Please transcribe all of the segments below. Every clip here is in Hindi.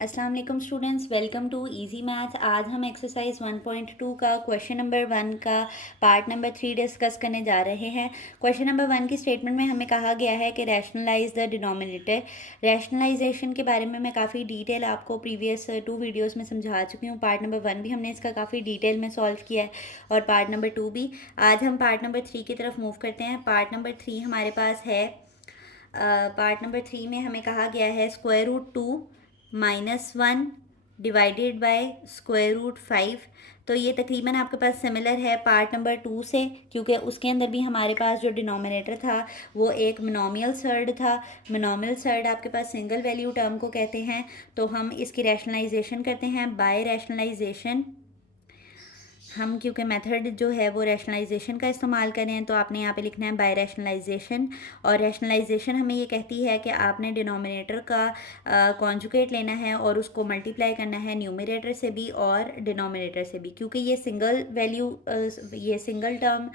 अस्सलाम वालेकुम students, welcome to easy maths. आज हम एक्सरसाइज 1.2 का क्वेश्चन नंबर 1 का पार्ट नंबर 3 डिस्कस करने जा रहे हैं। क्वेश्चन नंबर 1 की स्टेटमेंट में हमें कहा गया है कि रैशनलाइज द डिनोमिनेटर। रैशनलाइजेशन के बारे में मैं काफ़ी डिटेल आपको प्रीवियस 2 वीडियोस में समझा चुकी हूँ। पार्ट नंबर 1 भी हमने इसका काफ़ी डिटेल में सॉल्व किया है और पार्ट नंबर 2 भी। आज हम पार्ट नंबर 3 की तरफ मूव करते हैं। पार्ट नंबर 3 हमारे पास है। पार्ट नंबर 3 में हमें कहा गया है square root 2 -1 divided by square root 5। तो ये तकरीबन आपके पास सिमिलर है पार्ट नंबर 2 से, क्योंकि उसके अंदर भी हमारे पास जो डिनोमिनेटर था वो एक मोनोमियल सर्ड था। मोनोमियल सर्ड आपके पास सिंगल वैल्यू टर्म को कहते हैं। तो हम इसकी रैशनलाइजेशन करते हैं बाय रैशनलाइजेशन। हम क्योंकि मेथड जो है वो रैशनलाइजेशन का इस्तेमाल करें, तो आपने यहाँ पे लिखना है बाय रैशनलाइजेशन। और रैशनलाइजेशन हमें ये कहती है कि आपने डिनोमिनेटर का कॉन्जुगेट लेना है और उसको मल्टीप्लाई करना है न्यूमरेटर से भी और डिनोमिनेटर से भी, क्योंकि ये सिंगल वैल्यू ये सिंगल टर्म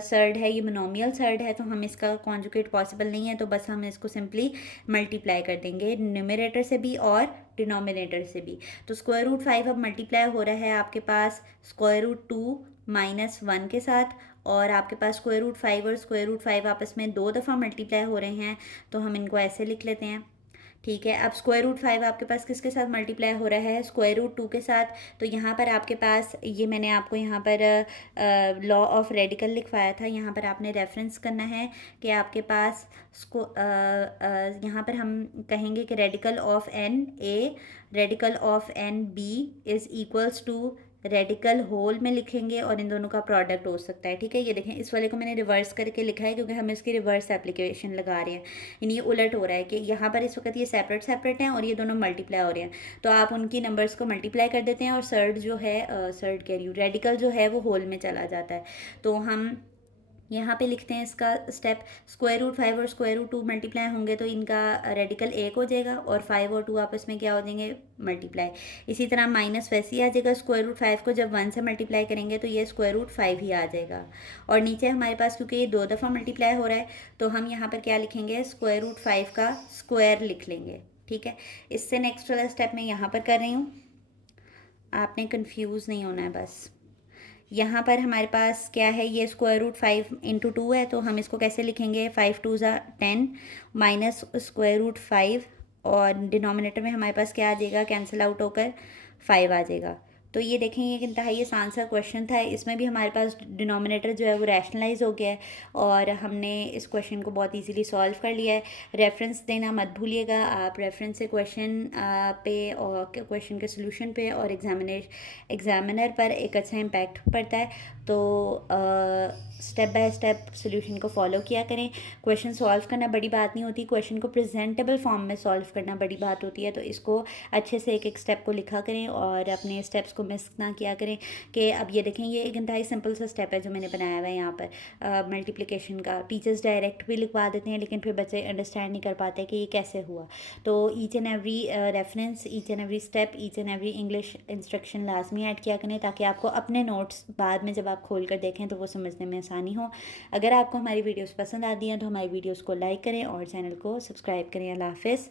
सर्ड है, ये मोनोमियल सर्ड है, तो हम इसका कॉन्जुगेट पॉसिबल नहीं है। तो बस हम इसको सिंपली मल्टीप्लाई कर देंगे न्यूमरेटर से भी और डिनोमिनेटर से भी। तो स्क्वायर रूट 5 अब मल्टीप्लाई हो रहा है आपके पास स्क्वायर रूट 2 -1 के साथ, और आपके पास स्क्वायर रूट 5 और स्क्वायर रूट 5 आपस में 2 दफ़ा मल्टीप्लाई हो रहे हैं। तो हम इनको ऐसे लिख लेते हैं। ठीक है, अब स्क्वायर रूट 5 आपके पास किसके साथ मल्टीप्लाई हो रहा है? स्क्वायर रूट 2 के साथ। तो यहाँ पर आपके पास ये मैंने आपको यहाँ पर लॉ ऑफ रेडिकल लिखवाया था, यहाँ पर आपने रेफरेंस करना है कि आपके पास यहाँ पर हम कहेंगे कि radical of n a radical of n b is equals to radical whole में लिखेंगे और इन दोनों का प्रोडक्ट हो सकता है। ठीक है, ये देखें इस वाले को मैंने रिवर्स करके लिखा है क्योंकि हम इसकी रिवर्स एप्लीकेशन लगा रहे हैं। यानी ये उलट हो रहा है कि यहाँ पर इस वक्त ये सेपरेट सेपरेट हैं और ये दोनों मल्टीप्लाई हो रहे हैं। तो आप उनकी नंबर्स को मल्टीप्लाई कर देते हैं और सर्ड जो है सर्ड कह रही हूँ रेडिकल जो है वो होल में चला जाता है। तो हम यहाँ पे लिखते हैं इसका स्टेप। स्क्वायर रूट 5 और स्क्वायर रूट 2 मल्टीप्लाई होंगे तो इनका रेडिकल 1 हो जाएगा और 5 और 2 आपस में क्या हो जाएंगे? मल्टीप्लाई। इसी तरह माइनस वैसे ही आ जाएगा, स्क्वायर रूट 5 को जब 1 से मल्टीप्लाई करेंगे तो ये स्क्वायर रूट 5 ही आ जाएगा। और नीचे हमारे पास क्योंकि ये 2 दफ़ा मल्टीप्लाई हो रहा है तो हम यहाँ पर क्या लिखेंगे? स्क्वायर रूट 5 का स्क्वायर लिख लेंगे। ठीक है, इससे नेक्स्ट वाला स्टेप मैं यहाँ पर कर रही हूँ, आपने कन्फ्यूज़ नहीं होना है बस। यहाँ पर हमारे पास क्या है? ये स्क्वायर रूट 5 × 2 है, तो हम इसको कैसे लिखेंगे? 5 2 ज़ा 10 माइनस स्क्वायर रूट 5, और डिनोमिनेटर में हमारे पास क्या आ जाएगा? कैंसिल आउट होकर 5 आ जाएगा। तो ये देखें ये इंतहाई आसान सा क्वेश्चन था। इसमें भी हमारे पास डिनोमिनेटर जो है वो रैशनलाइज हो गया है और हमने इस क्वेश्चन को बहुत इजीली सॉल्व कर लिया है। रेफरेंस देना मत भूलिएगा, आप रेफरेंस से क्वेश्चन पे और क्वेश्चन के सोल्यूशन पे और एग्जामिनर पर एक अच्छा इम्पैक्ट पड़ता है। तो स्टेप बाय स्टेप सोल्यूशन को फॉलो किया करें। क्वेश्चन सॉल्व करना बड़ी बात नहीं होती, क्वेश्चन को प्रेजेंटेबल फॉर्म में सॉल्व करना बड़ी बात होती है। तो इसको अच्छे से एक एक स्टेप को लिखा करें और अपने स्टेप्स को मिस ना किया करें। कि अब ये देखें ये एक इंतहाई सिंपल सा स्टेप है जो मैंने बनाया हुआ है यहाँ पर मल्टीप्लिकेशन का। टीचर्स डायरेक्ट भी लिखवा देते हैं लेकिन फिर बच्चे अंडरस्टैंड नहीं कर पाते कि ये कैसे हुआ। तो each and every reference, each and every step, each and every English instruction लाजमी ऐड किया करें ताकि आपको अपने नोट्स बाद में जब आप खोल कर देखें तो वो समझने में आसानी हो। अगर आपको हमारी वीडियोस पसंद आती हैं तो हमारी वीडियोस को लाइक करें और चैनल को सब्सक्राइब करें। अल्लाह हाफ़िज़।